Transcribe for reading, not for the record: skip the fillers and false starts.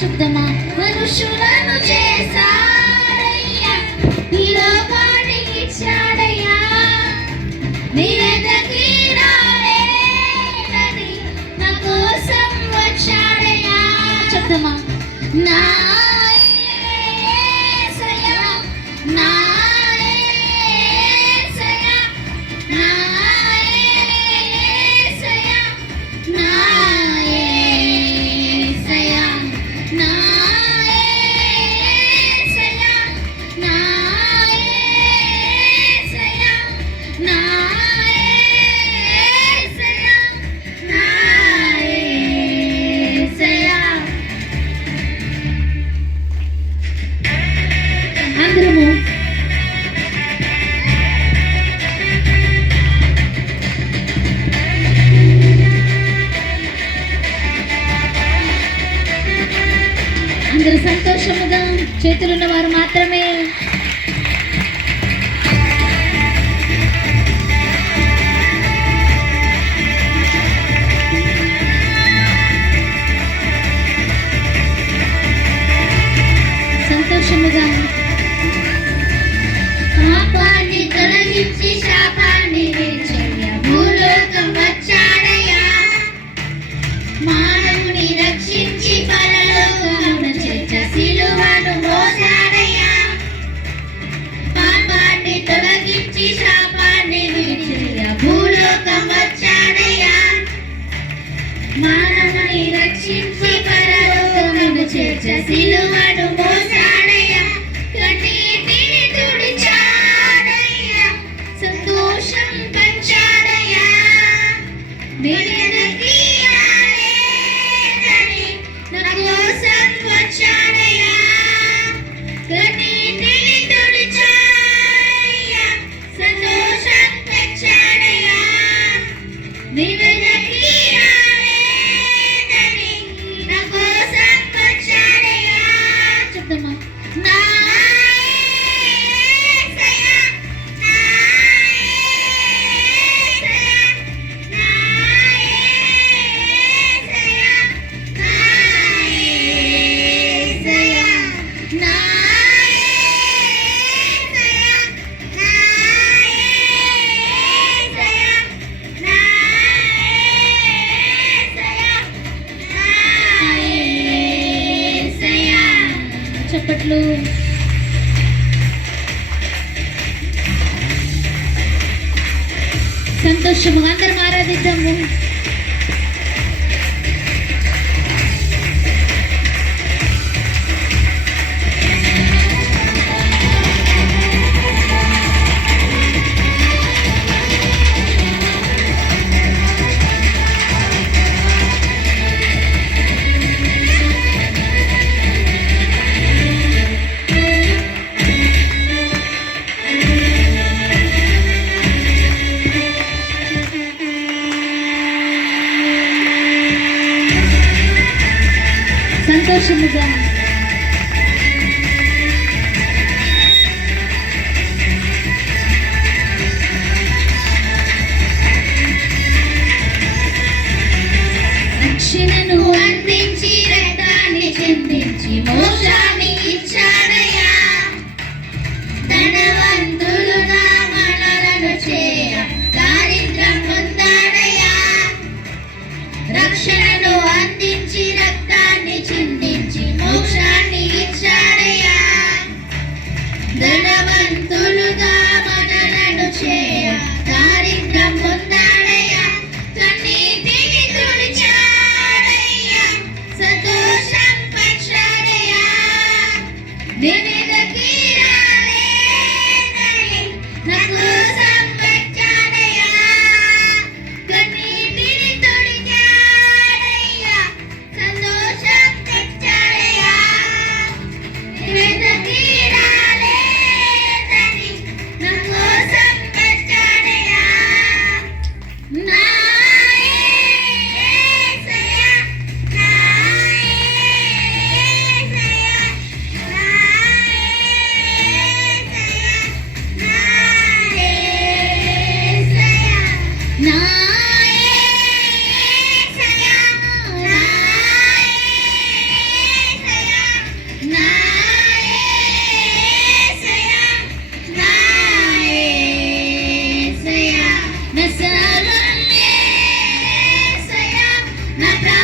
చెప్తామా మనుషులను చేశాడయ్యా ఈ లోకానికి ఇచ్చాడయ్యా నీ దగ్గరికి రాలేదని నా కోసం వచ్చాడయ్యా చెప్తామా నా యేసయ్యా నా యేసయ్యా నా యేసయ్యా నా యేసయ్యా నా యేసయ్యా నా యేసయ్యా నా యేసయ్యా నా యేసయ్యా అందరము అందరూ సంతోషముగా చేతులున్న వారు మాత్రమే సంతోషముగా పాపాన్ని తొలగించి శాపాన్ని విడిచెయ్య భూలోకం వచ్చాడయ్యా మానవుని రక్షించి పరలోకమున చేర్చ సిలువను మోసాడయ్యా పాపాన్ని తొలగించి శాపాన్ని విడిచెయ్య భూలోకం వచ్చాడయ్యా మానవుని రక్షించి పరలోకమున చేర్చ సిలువను మోసాడయ్యా కన్నీటిని తుడిచాడయ్యా సంతోషం పంచాడయ్యా నిన్నకి రాలేదని నా కోసం వచ్చాడయ్యా కన్నీటిని తుడిచాడయ్యా సంతోషం పంచాడయ్యా నిన్నకి రాలేదని నా కోసం వచ్చాడయ్యా చెప్తామా నా యేసయ్యా నా యేసయ్యా నా యేసయ్యా నా యేసయ్యా నా యేసయ్యా నా యేసయ్యా నా యేసయ్యా చప్పట్లు సంతోషముగా అందరం ఆరాధిద్దాము సంతోషముగా రక్షణను అందించి రక్తాన్ని చిందించి మోక్షాన్ని ఇచ్చాడయ్యా ధనవంతులుగా మనలను చేయ దారిద్ర్యం పొందాడయ్యా రక్షణను అందించి రక్తాన్ని చిందించి నా